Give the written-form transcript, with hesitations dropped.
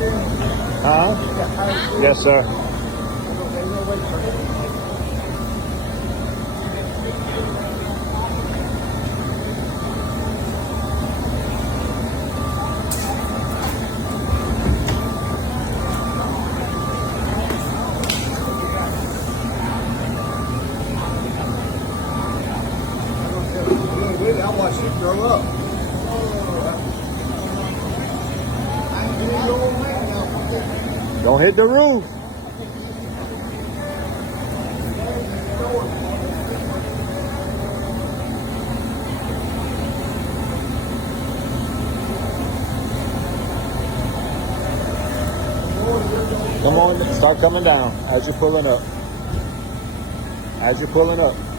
Huh? Yes, sir. I watched you grow up. Don't hit the roof. Come on, start coming down as you're pulling up. As you're pulling up.